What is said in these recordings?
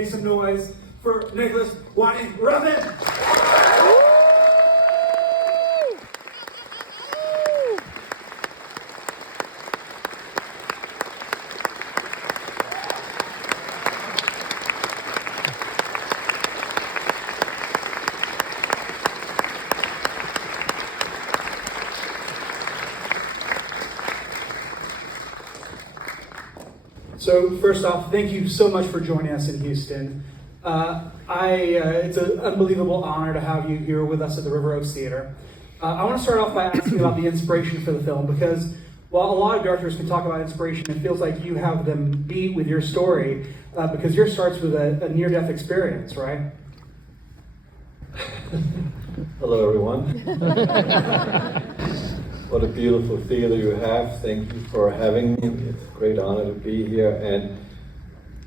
make some noise for Nicolas Refn. So first off, thank you so much for joining us in Houston. It's an unbelievable honor to have you here with us at the River Oaks Theater. I want to start off by asking about the inspiration for the film, because while a lot of directors can talk about inspiration, it feels like you have them beat with your story, because yours starts with a near-death experience, right? Hello, everyone. What a beautiful theater you have. Thank you for having me. It's a great honor to be here. And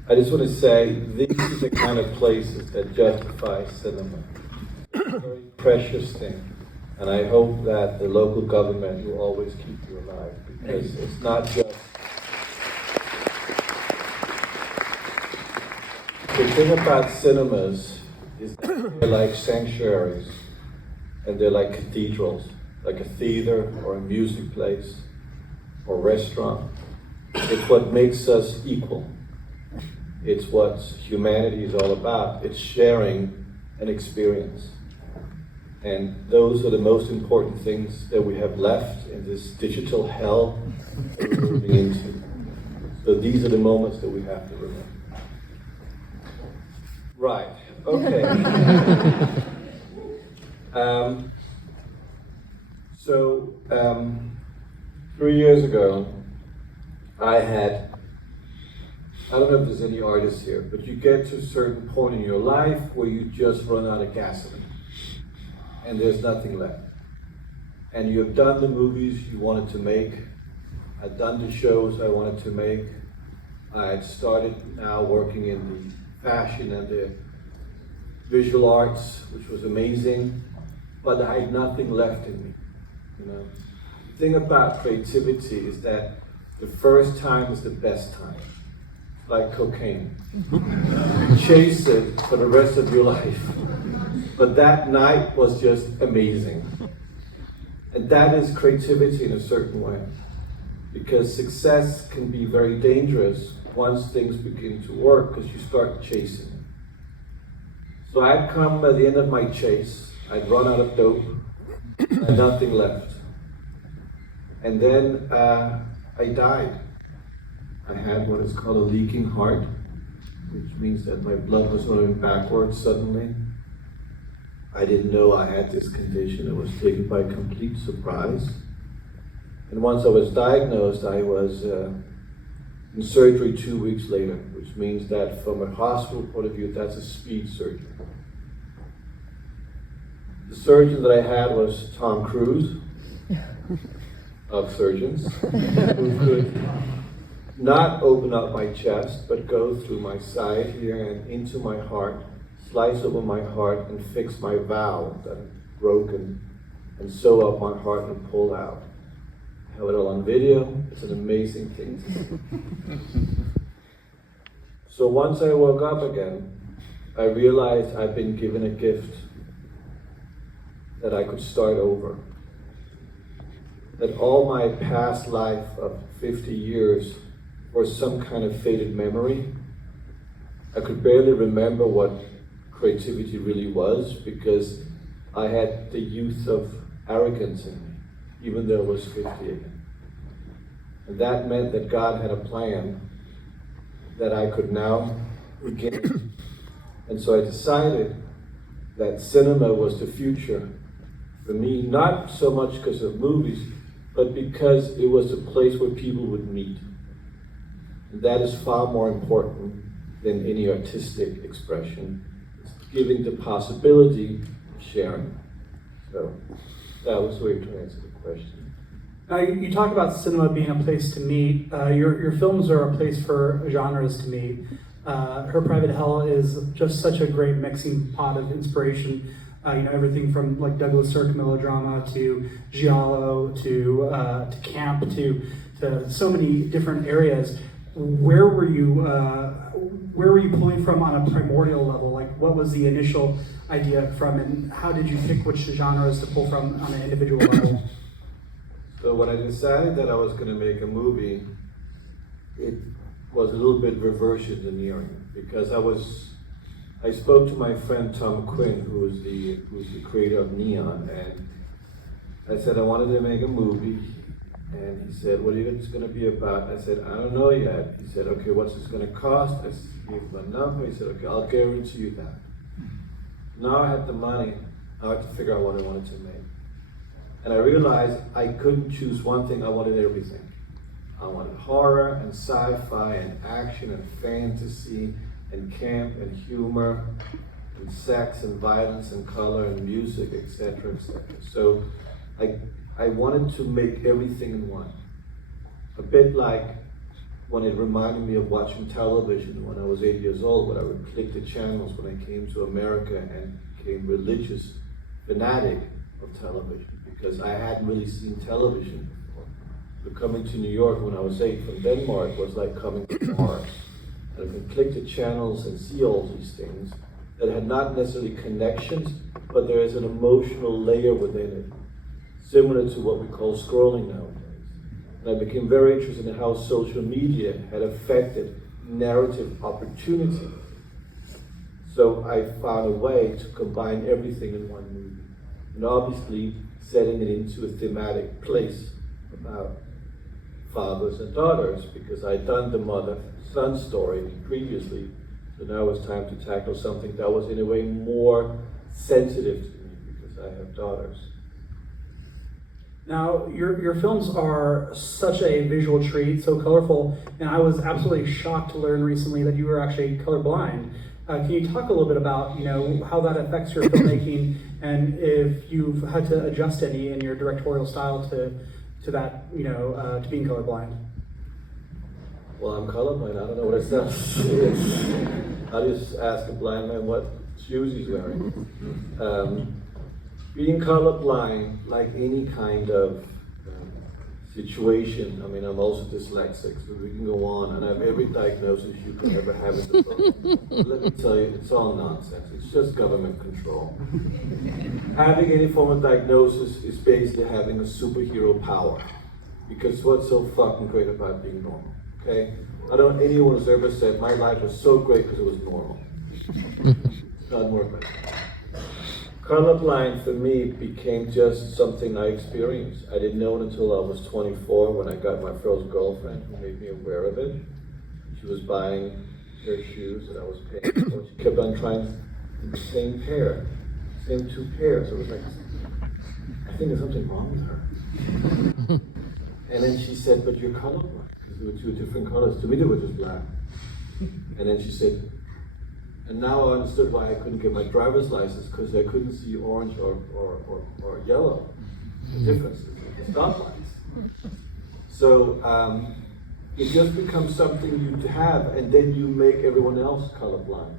I just want to say, these are the kind of places that justify cinema. It's a very precious thing. And I hope that the local government will always keep you alive, because it's not just... The thing about cinemas is that they're like sanctuaries, and they're like cathedrals. Like a theater or a music place or restaurant. It's what makes us equal. It's what humanity is all about. It's sharing an experience. And those are the most important things that we have left in this digital hell that we're moving into. So these are the moments that we have to remember. Right, okay. So, 3 years ago, I don't know if there's any artists here, but you get to a certain point in your life where you just run out of gasoline, and there's nothing left. And you have done the movies you wanted to make, I'd done the shows I wanted to make, I had started now working in the fashion and the visual arts, which was amazing, but I had nothing left in me. You know, the thing about creativity is that the first time is the best time, like cocaine. You chase it for the rest of your life. But that night was just amazing. And that is creativity in a certain way. Because success can be very dangerous once things begin to work, because you start chasing it. So I'd come by the end of my chase, I'd run out of dope, and nothing left. And then I died. I had what is called a leaking heart, which means that my blood was running backwards suddenly. I didn't know I had this condition. It was taken by complete surprise. And once I was diagnosed, I was in surgery 2 weeks later, which means that from a hospital point of view, that's a speed surgery. The surgeon that I had was Tom Cruise of surgeons, who could not open up my chest, but go through my side here and into my heart, slice open my heart and fix my valve that had broken, and sew up my heart and pull out. I have it all on video. It's an amazing thing to see. So once I woke up again, I realized I'd been given a gift, that I could start over. That all my past life of 50 years was some kind of faded memory. I could barely remember what creativity really was, because I had the youth of arrogance in me, even though I was 50 again. And that meant that God had a plan that I could now begin. And so I decided that cinema was the future for me, not so much because of movies, but because it was a place where people would meet. And that is far more important than any artistic expression. It's giving the possibility of sharing. So that was the way to answer the question. Now, you talk about cinema being a place to meet. Your films are a place for genres to meet. Her Private Hell is just such a great mixing pot of inspiration. Everything from like Douglas Sirk melodrama to giallo to camp to so many different areas. Where were you? where were you pulling from on a primordial level? Like, what was the initial idea from, and how did you pick which genres to pull from on an individual level? So when I decided that I was going to make a movie, it was a little bit reverse engineering, because I spoke to my friend Tom Quinn, who's the creator of Neon, and I said I wanted to make a movie, and he said, "What are it's going to be about?" I said, "I don't know yet." He said, "Okay, what's this going to cost?" I gave him a number. He said, "Okay, I'll guarantee you that." Now I had the money. I had to figure out what I wanted to make, and I realized I couldn't choose one thing. I wanted everything. I wanted horror and sci-fi and action and fantasy and camp and humor and sex and violence and color and music, etc., etc. So I wanted to make everything in one. A bit like when it reminded me of watching television when I was 8 years old, when I would click the channels when I came to America and became religious fanatic of television, because I hadn't really seen television before. But coming to New York when I was 8 from Denmark was like coming to Mars. And I could click the channels and see all these things that had not necessarily connections, but there is an emotional layer within it, similar to what we call scrolling nowadays. And I became very interested in how social media had affected narrative opportunity. So I found a way to combine everything in one movie. And obviously setting it into a thematic place about fathers and daughters, because I'd done the mother-son story previously. So now it was time to tackle something that was in a way more sensitive to me, because I have daughters. Now, your films are such a visual treat, so colorful, and I was absolutely shocked to learn recently that you were actually colorblind. Can you talk a little bit about, how that affects your filmmaking, and if you've had to adjust any in your directorial style to that, to being colorblind? Well, I'm colorblind. I don't know what it says. I just ask a blind man what shoes he's wearing. Being colorblind, like any kind of situation, I mean, I'm also dyslexic, so we can go on, and I have every diagnosis you can ever have in the book. Let me tell you, it's all nonsense. It's just government control. Having any form of diagnosis is basically having a superhero power, because what's so fucking great about being normal, okay? I don't know anyone who's ever said, my life was so great because it was normal. It's not more better. Colorblind for me became just something I experienced. I didn't know it until I was 24 when I got my first girlfriend who made me aware of it. She was buying her shoes that I was paying for. She kept on trying the same pair, same two pairs. I was like, I think there's something wrong with her. And then she said, but you're colorblind, because there were two different colors. To me they were just black. And then she said, and now I understood why I couldn't get my driver's license, because I couldn't see orange or yellow. The difference is the stoplights. So it just becomes something you have, and then you make everyone else colorblind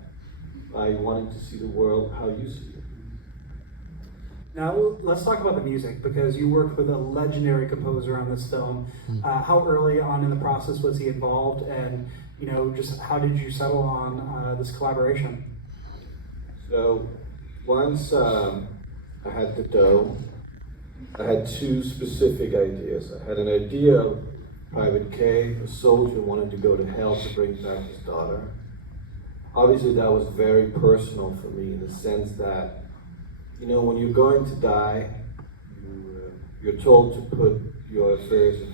by wanting to see the world how you see it. Now, let's talk about the music, because you worked with a legendary composer on this film. How early on in the process was he involved, and just how did you settle on this collaboration? So once I had the dough, I had two specific ideas. I had an idea of Private K, a soldier wanted to go to hell to bring back his daughter. Obviously that was very personal for me, in the sense that, when you're going to die, you're told to put your affairs in.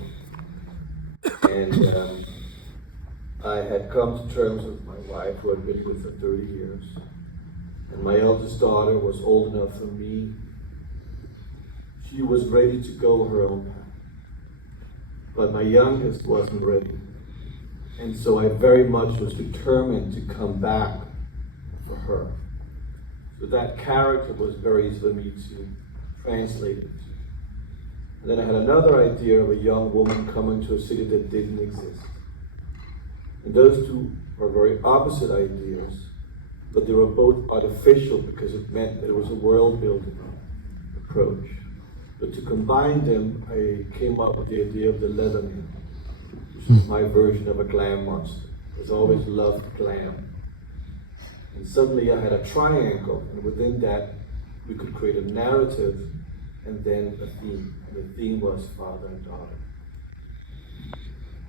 And I had come to terms with my wife, who I'd been with for 30 years. And my eldest daughter was old enough for me. She was ready to go her own path. But my youngest wasn't ready. And so I very much was determined to come back for her. So that character was very easy for me to translate it. And then I had another idea of a young woman coming to a city that didn't exist. And those two were very opposite ideas, but they were both artificial, because it meant that it was a world-building approach. But to combine them, I came up with the idea of the Leatherman, which is my version of a glam monster. I've always loved glam. And suddenly I had a triangle, and within that, we could create a narrative and then a theme. And the theme was father and daughter.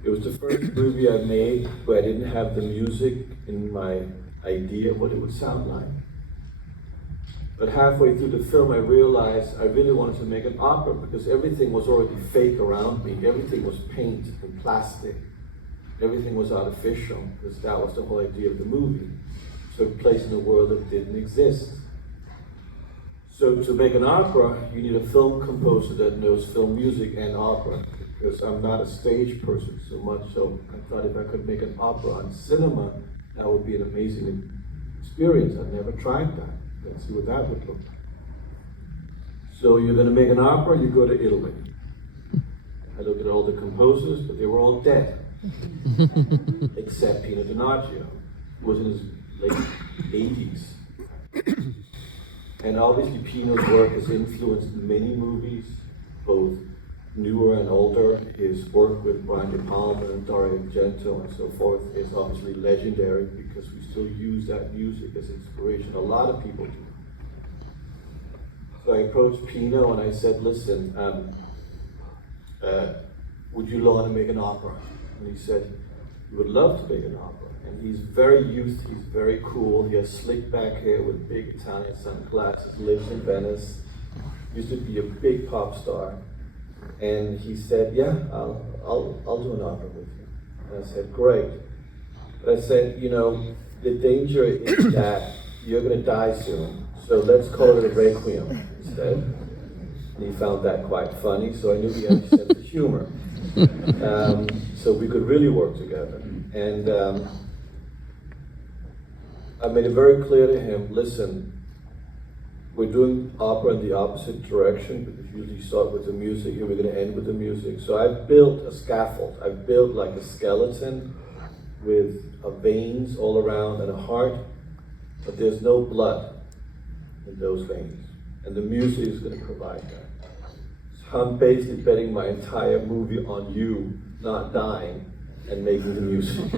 It was the first movie I made where I didn't have the music in my idea of what it would sound like. But halfway through the film, I realized I really wanted to make an opera because everything was already fake around me. Everything was paint and plastic. Everything was artificial because that was the whole idea of the movie. It took place in a world that didn't exist. So to make an opera, you need a film composer that knows film music and opera, because I'm not a stage person so much, so I thought if I could make an opera on cinema, that would be an amazing experience. I've never tried that. Let's see what that would look like. So you're going to make an opera, you go to Italy. I looked at all the composers, but they were all dead, except Pino Donaggio, who was in his late 80s. And obviously Pino's work has influenced many movies, both newer and older. His work with Brian De Palma and Dario Argento and so forth is obviously legendary because we still use that music as inspiration. A lot of people do. So I approached Pino and I said, listen, would you want to make an opera? And he said, he would love to make an opera. And he's very youth, he's very cool, he has slick back hair with big Italian sunglasses, lives in Venice, used to be a big pop star. And he said, yeah, I'll do an opera with you. And I said, great. But I said, you know, the danger is that you're gonna die soon, so let's call it a requiem instead. And he found that quite funny, so I knew he had a sense of humor. So we could really work together. And I made it very clear to him, listen, we're doing opera in the opposite direction, because usually you start with the music, here we're going to end with the music. So I built a scaffold. I built like a skeleton with veins all around and a heart, but there's no blood in those veins. And the music is going to provide that. So I'm basically betting my entire movie on you not dying and making the music.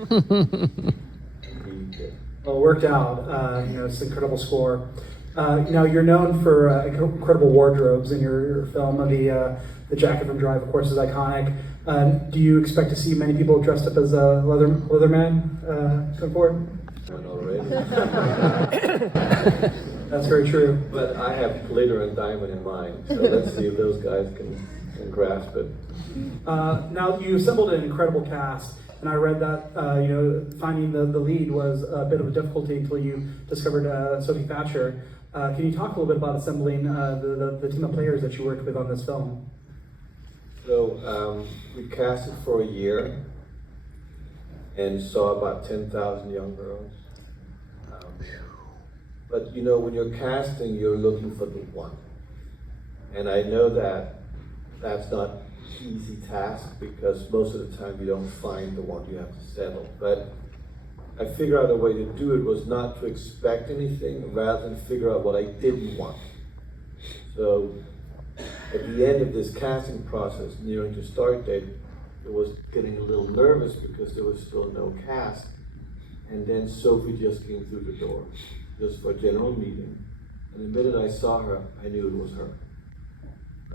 Well, it worked out. It's an incredible score. You're known for incredible wardrobes in your film. The jacket from Drive, of course, is iconic. Do you expect to see many people dressed up as a Leatherman going forward? Not already. That's very true. But I have glitter and diamond in mind, so let's see if those guys can grasp it. Now, you assembled an incredible cast. And I read that finding the lead was a bit of a difficulty until you discovered Sophie Thatcher. Can you talk a little bit about assembling the team of players that you worked with on this film? So we casted for a year and saw about 10,000 young girls. But when you're casting, you're looking for the one. And I know that that's not easy task, because most of the time you don't find the one, you have to settle. But I figured out a way to do it was not to expect anything, rather than figure out what I didn't want. So at the end of this casting process, nearing the start date, I was getting a little nervous because there was still no cast. And then Sophie just came through the door, just for a general meeting. And the minute I saw her, I knew it was her.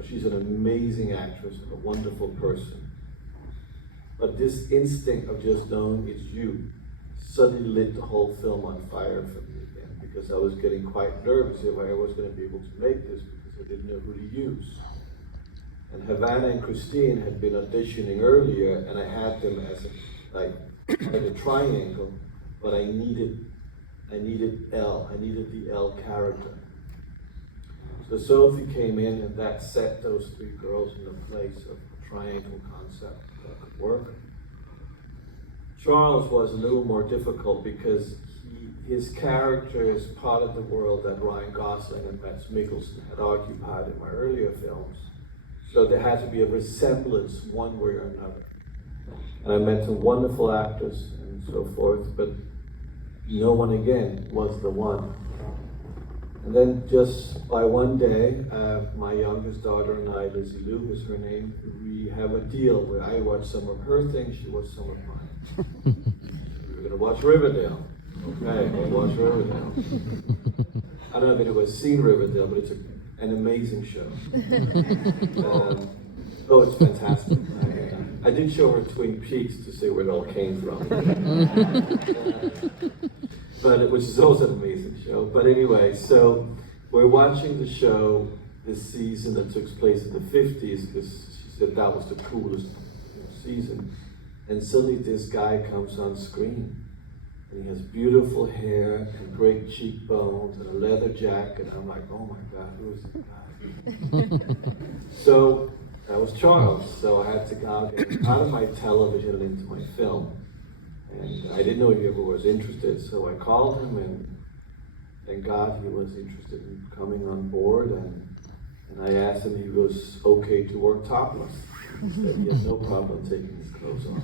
She's an amazing actress and a wonderful person. But this instinct of just knowing it's you suddenly lit the whole film on fire for me again, because I was getting quite nervous if I was going to be able to make this, because I didn't know who to use. And Havana and Christine had been auditioning earlier, and I had them as a triangle, but I needed L. I needed the L character. So Sophie came in, and that set those three girls in the place of a triangle concept that could work. Charles was a little more difficult because his character is part of the world that Ryan Gosling and Mads Mikkelsen had occupied in my earlier films. So there had to be a resemblance one way or another. And I met some wonderful actors and so forth, but no one again was the one. And then just by one day, my youngest daughter and I, Lizzie Lou is her name, we have a deal where I watch some of her things, she watched some of mine. We were going to watch Riverdale. Okay, well, watch Riverdale. I don't know if anyone has seen Riverdale, but it's an amazing show. Oh, it's fantastic. I did show her Twin Peaks to see where it all came from. Which is also an amazing show. But anyway, so we're watching the show this season that took place in the 50s because she said that was the coolest season. And suddenly this guy comes on screen. And he has beautiful hair and great cheekbones and a leather jacket. And I'm like, oh my God, who is this guy? So that was Charles. So I had to go out of my television and into my film. And I didn't know he ever was interested. So I called him, and thank God he was interested in coming on board. And I asked him if he was okay to work topless. He said he had no problem taking his clothes off.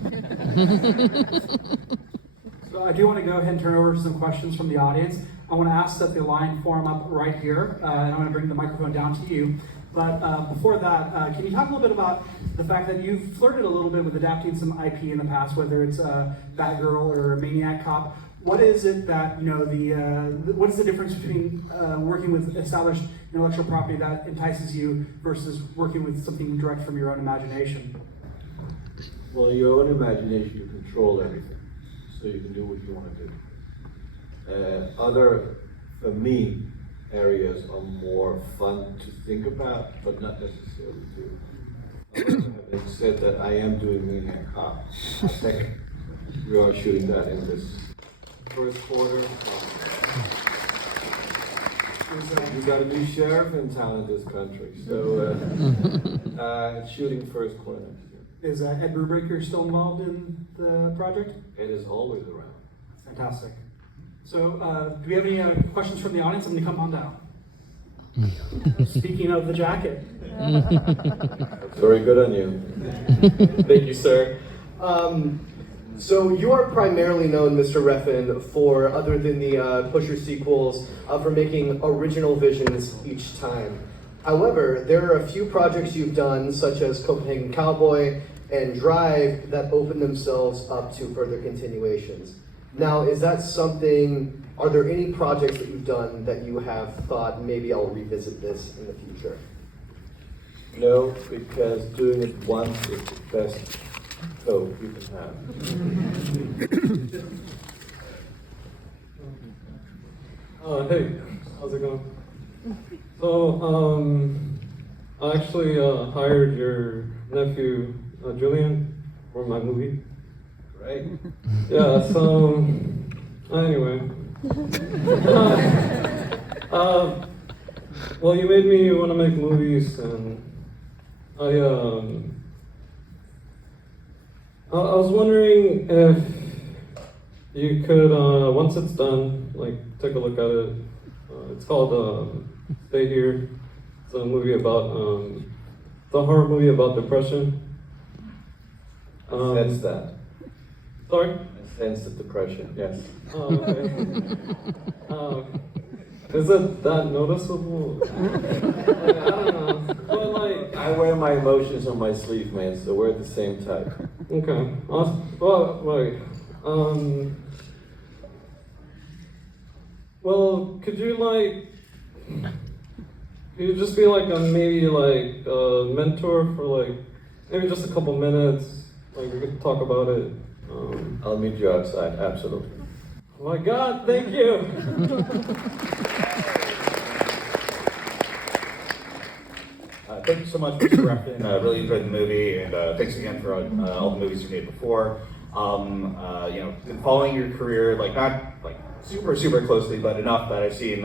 So I do want to go ahead and turn over to some questions from the audience. I want to ask that the line form up right here, and I'm going to bring the microphone down to you. But before that, can you talk a little bit about the fact that you've flirted a little bit with adapting some IP in the past, whether it's Batgirl or Maniac Cop? What is it that, what is the difference between working with established intellectual property that entices you versus working with something direct from your own imagination? Well, your own imagination, you control everything. So you can do what you want to do. Other, for me, areas are more fun to think about, but not necessarily do. Having said that, I am doing Maniac Cop. I think we are shooting that in this first quarter. We got a new sheriff in town in this country, so shooting first quarter next year. Is Ed Brubaker still involved in the project? Ed is always around. Fantastic. So, do we have any questions from the audience? I'm going to come on down. Speaking of the jacket. That's very good on you. Thank you, sir. So you are primarily known, Mr. Refn, for, other than the Pusher sequels, for making original visions each time. However, there are a few projects you've done, such as Copenhagen Cowboy and Drive, that open themselves up to further continuations. Now, is that something, are there any projects that you've done that you have thought, maybe I'll revisit this in the future? No, because doing it once is the best coat you can have. Hey, how's it going? So, I actually hired your nephew, Julian, for my movie. Great. Yeah, so, anyway. Well, you made me want to make movies, and I was wondering if you could, once it's done, like, take a look at it. It's called Stay Here. It's a movie about, it's a horror movie about depression. I sense that. Sorry? I sense the depression, yes. Oh, okay. Is it that noticeable? Like, I don't know. But like, I wear my emotions on my sleeve, man, so we're the same type. okay. Well, wait. Well, could you just be like maybe like a mentor for like maybe just a couple minutes? Like we could talk about it. I'll meet you outside, absolutely. Oh my God! Thank you. Thank you so much, Mr. Refn. I really enjoyed the movie, and thanks again for all the movies you made before. Been following your career, like not like super closely, but enough that I've seen,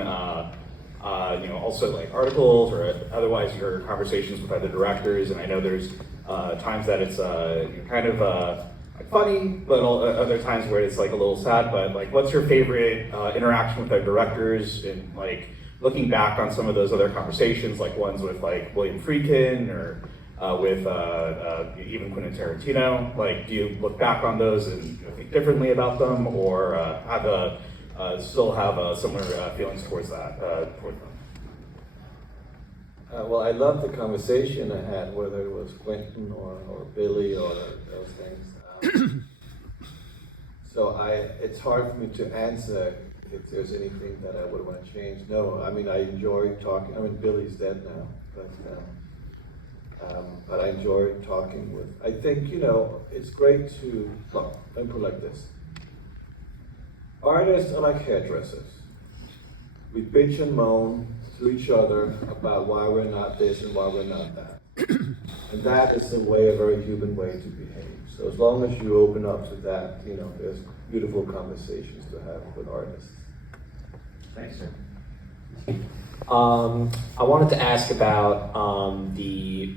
also like articles or otherwise your conversations with other directors, and I know there's times that it's kind of funny, but other times where it's like a little sad. But like, what's your favorite interaction with our directors, and like looking back on some of those other conversations, like ones with like William Friedkin or with even Quentin Tarantino? Like, do you look back on those and think differently about them, or still have similar feelings towards that? Toward them? Well, I love the conversation I had, whether it was Quentin or Billy or those things. So it's hard for me to answer if there's anything that I would want to change. No, I mean, I enjoy talking. I mean, Billy's dead now, but I enjoy talking with. I think, it's great to, look, let me put it like this. Artists are like hairdressers. We bitch and moan to each other about why we're not this and why we're not that. And that is a very human way to behave. So as long as you open up to that, there's beautiful conversations to have with artists. Thanks, sir. I wanted to ask about the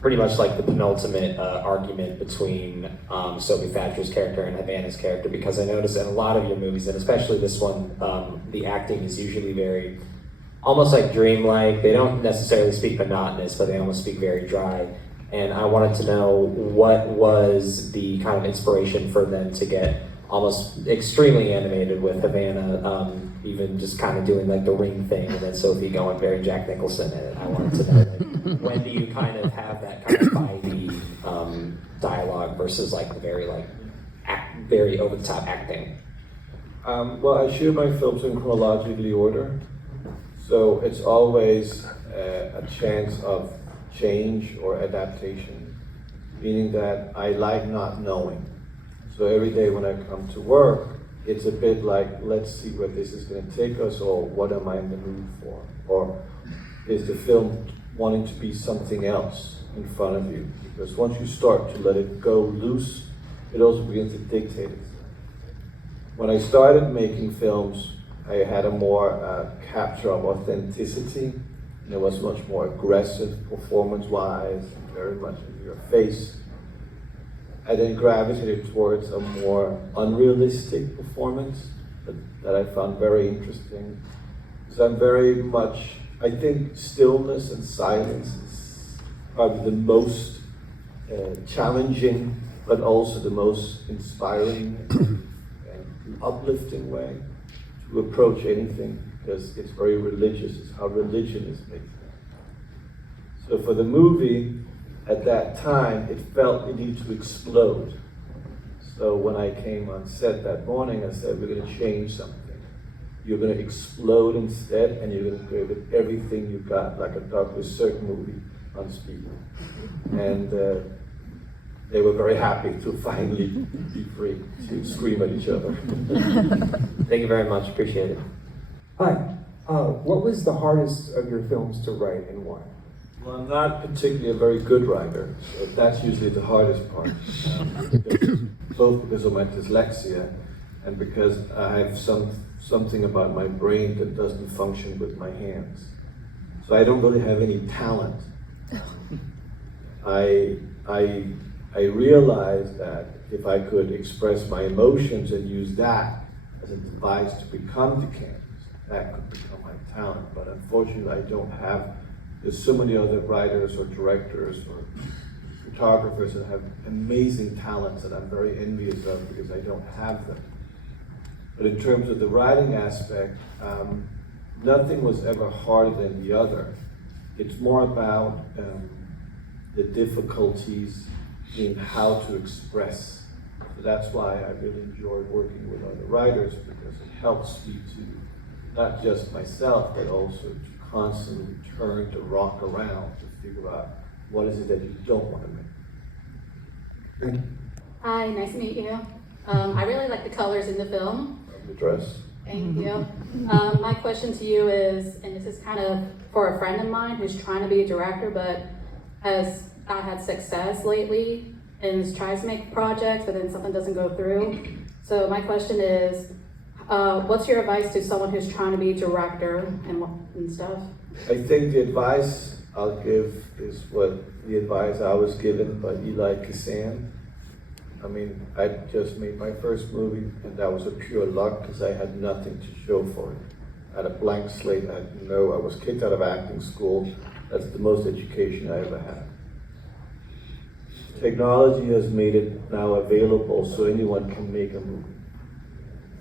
pretty much like the penultimate argument between Sophie Thatcher's character and Havana's character, because I noticed in a lot of your movies, and especially this one, the acting is usually very, almost like dreamlike. They don't necessarily speak monotonous, but they almost speak very dry. And I wanted to know what was the kind of inspiration for them to get almost extremely animated with Havana, even just kind of doing like the ring thing, and then Sophie going very Jack Nicholson. And I wanted to know, like, when do you kind of have that kind of vibey dialogue versus like the very very over the top acting? Well, I shoot my films in chronologically order, so it's always a chance of change or adaptation, meaning that I like not knowing. So every day when I come to work, it's a bit like, let's see where this is going to take us, or what am I in the mood for? Or is the film wanting to be something else in front of you? Because once you start to let it go loose, it also begins to dictate it. When I started making films, I had a more capture of authenticity, and it was much more aggressive performance-wise, very much in your face. I then gravitated towards a more unrealistic performance that I found very interesting. So I'm very much, I think stillness and silence is probably the most challenging, but also the most inspiring and uplifting way to approach anything, because it's very religious. It's how religion is made. So for the movie, at that time, it felt it needed to explode. So when I came on set that morning, I said, we're going to change something. You're going to explode instead, and you're going to go with everything you got, like a Douglas Sirk movie on speed. And they were very happy to finally be free to scream at each other. Thank you very much, appreciate it. Hi, what was the hardest of your films to write and why? Well, I'm not particularly a very good writer, so that's usually the hardest part. Both because of my dyslexia and because I have something about my brain that doesn't function with my hands. So I don't really have any talent. I realized that if I could express my emotions and use that as a device to become the canvas, that could become my talent. But unfortunately, I don't have. There's so many other writers or directors or photographers that have amazing talents that I'm very envious of because I don't have them. But in terms of the writing aspect, nothing was ever harder than the other. It's more about the difficulties in how to express. So that's why I really enjoyed working with other writers, because it helps me to, not just myself, but also to constantly turn the rock around to figure out what is it that you don't want to make. Hi, nice to meet you. I really like the colors in the film. The dress. Thank you. My question to you is, and this is kind of for a friend of mine who's trying to be a director, but has not had success lately and tries to make projects, but then something doesn't go through. So my question is, what's your advice to someone who's trying to be a director and stuff? I think the advice I'll give is what the advice I was given by Eli Kazan. I mean, I just made my first movie, and that was a pure luck because I had nothing to show for it. I had a blank slate. I was kicked out of acting school. That's the most education I ever had. Technology has made it now available so anyone can make a movie.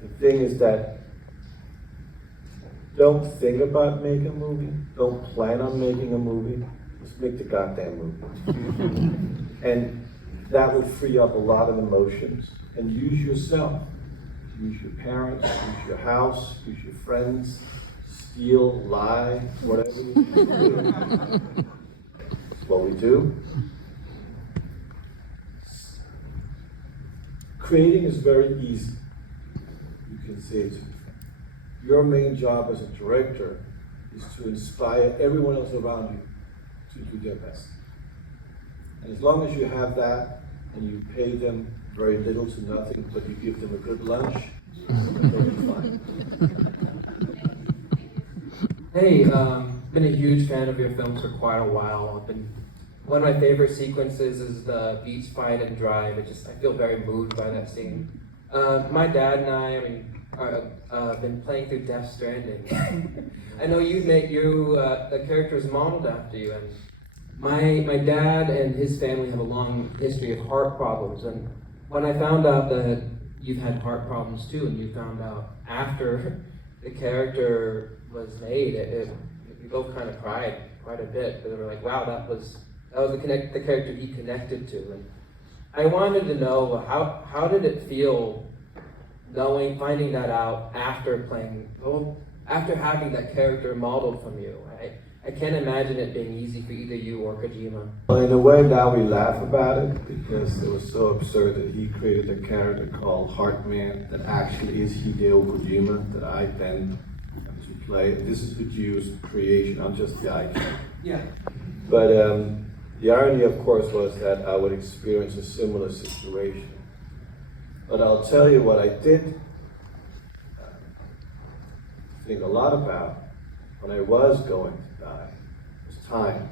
The thing is that don't think about making a movie. Don't plan on making a movie. Just make the goddamn movie. And that will free up a lot of emotions and use yourself. Use your parents, use your house, use your friends, steal, lie, whatever you do. It's what we do. Creating is very easy. You can say it. Your main job as a director is to inspire everyone else around you to do their best. And as long as you have that and you pay them very little to nothing, but you give them a good lunch, they'll be fine. Hey, been a huge fan of your films for quite a while. One of my favorite sequences is the beach fight and Drive. I feel very moved by that scene. My dad and I, been playing through Death Stranding. I know the character is modeled after you, and my dad and his family have a long history of heart problems. And when I found out that you've had heart problems too, and you found out after the character was made, we both kind of cried quite a bit. But they were like, "Wow, that was the character he connected to." And I wanted to know how did it feel finding that out after after having that character modeled from you. I can't imagine it being easy for either you or Kojima. Well, in a way, now we laugh about it because it was so absurd that he created a character called Heartman that actually is Hideo Kojima that I then to play. This is Hideu's creation. I'm just the icon. Yeah. But the irony, of course, was that I would experience a similar situation. But I'll tell you what I did think a lot about when I was going to die was time.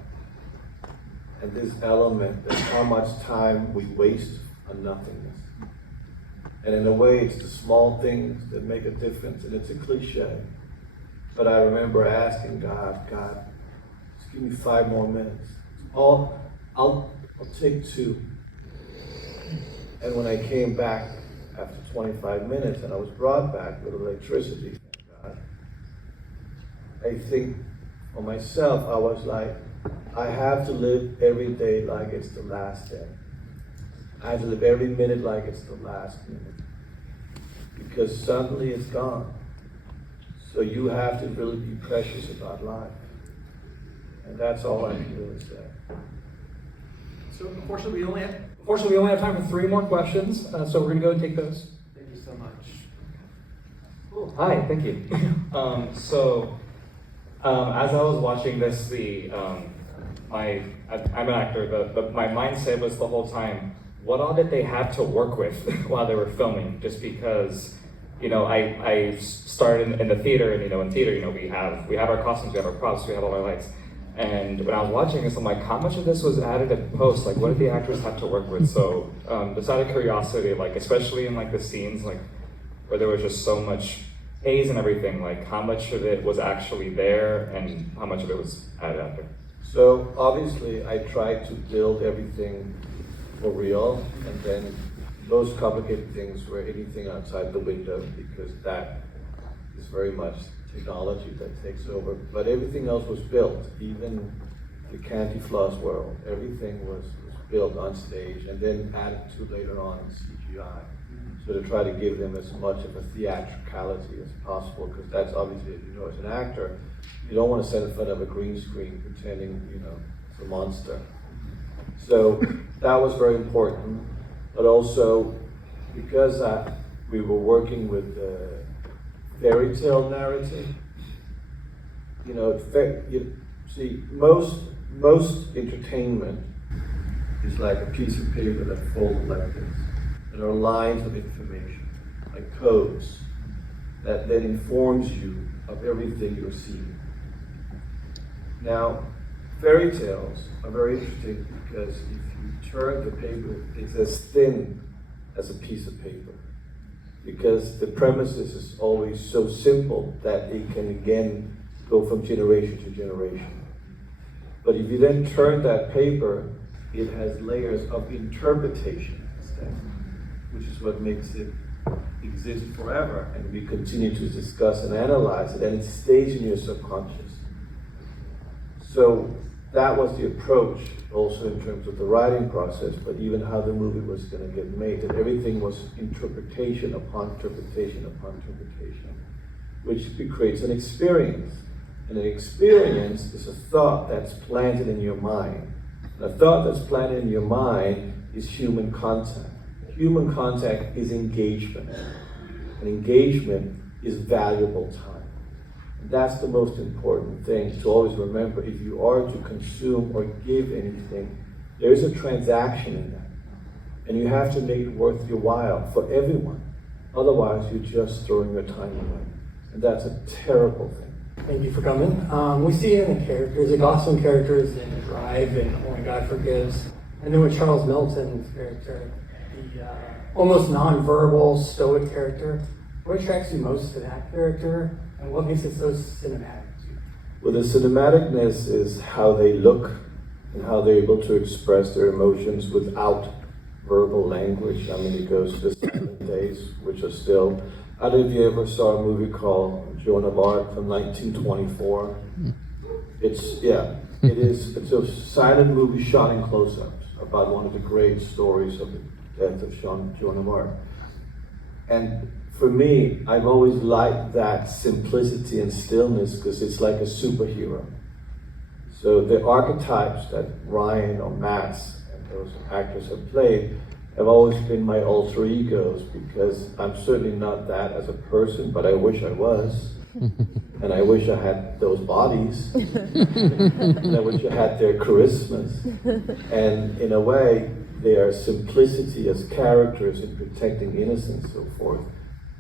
And this element of how much time we waste on nothingness. And in a way, it's the small things that make a difference, and it's a cliche. But I remember asking God, just give me 5 more minutes. I'll take 2. And when I came back after 25 minutes and I was brought back with electricity, thank God, I think for myself, I was like, I have to live every day like it's the last day. I have to live every minute like it's the last minute. Because suddenly it's gone. So you have to really be precious about life. And that's all I can really say. So unfortunately, we only have time for 3 more questions. So we're going to go and take those. Thank you so much. Cool. Hi, thank you. As I was watching this, I'm an actor, but my mindset was the whole time, what all did they have to work with while they were filming? Just because, I started in the theater, and in theater, we have our costumes, we have our props, we have all our lights. And when I was watching this, I'm like, how much of this was added in post? Like, what did the actors have to work with? So, just out of curiosity, especially in the scenes, where there was just so much haze and everything, how much of it was actually there and how much of it was added after? So obviously I tried to build everything for real, and then those complicated things were anything outside the window, because that is very much technology that takes over. But everything else was built, even the Candy Floss world, everything was built on stage and then added to later on in CGI. So to try to give them as much of a theatricality as possible, because that's obviously, as an actor, you don't want to stand in front of a green screen pretending, it's a monster. So that was very important, but also because we were working with the fairy tale narrative, see, most entertainment is like a piece of paper that folds like this. There are lines of information, like codes, that then informs you of everything you're seeing. Now, fairy tales are very interesting because if you turn the paper, it's as thin as a piece of paper. Because the premises is always so simple that it can again go from generation to generation. But if you then turn that paper, it has layers of interpretation instead, which is what makes it exist forever. And we continue to discuss and analyze it, and it stays in your subconscious. So that was the approach, also in terms of the writing process, but even how the movie was going to get made. That everything was interpretation upon interpretation upon interpretation, which creates an experience. And an experience is a thought that's planted in your mind. And a thought that's planted in your mind is human contact. Human contact is engagement. And engagement is valuable time. That's the most important thing to always remember. If you are to consume or give anything, there is a transaction in that. And you have to make it worth your while for everyone. Otherwise, you're just throwing your time away. And that's a terrible thing. Thank you for coming. We see it in the characters, the awesome characters in Drive and Only God Forgives. And then with Charles Melton's character, the almost non-verbal, stoic character. What attracts you most to that character, and what makes it so cinematic? Well, the cinematicness is how they look and how they're able to express their emotions without verbal language. I mean, it goes to the silent days, which are still. I don't know if you ever saw a movie called Joan of Arc from 1924. It's a silent movie shot in close-ups about one of the great stories of the death of Joan of Arc. And for me, I've always liked that simplicity and stillness because it's like a superhero. So the archetypes that Ryan or Max and those actors have played have always been my alter egos, because I'm certainly not that as a person, but I wish I was. And I wish I had those bodies. And I wish I had their charismas. And in a way, their simplicity as characters in protecting innocence and so forth,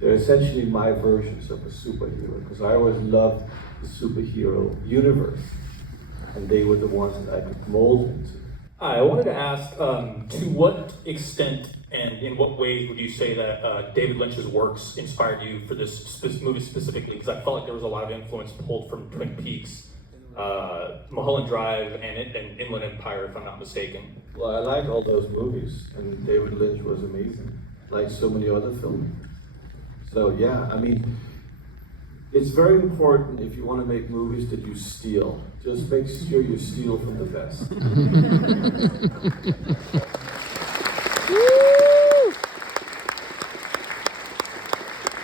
they're essentially my versions of a superhero, because I always loved the superhero universe. And they were the ones that I could mold into. I wanted to ask, to what extent and in what ways would you say that David Lynch's works inspired you for this movie specifically? Because I felt like there was a lot of influence pulled from Twin Peaks, Mulholland Drive, and Inland Empire, if I'm not mistaken. Well, I like all those movies, and David Lynch was amazing, like so many other films. So yeah, I mean, it's very important if you want to make movies that you steal. Just make sure you steal from the best.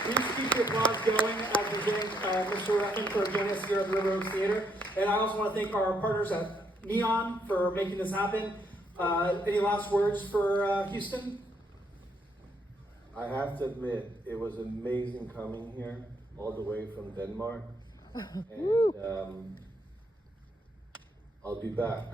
Please keep your applause going as we thank Mr. Refn for joining us here at the River Oaks Theater. And I also want to thank our partners at Neon for making this happen. Any last words for Houston? I have to admit, it was amazing coming here, all the way from Denmark. And I'll be back.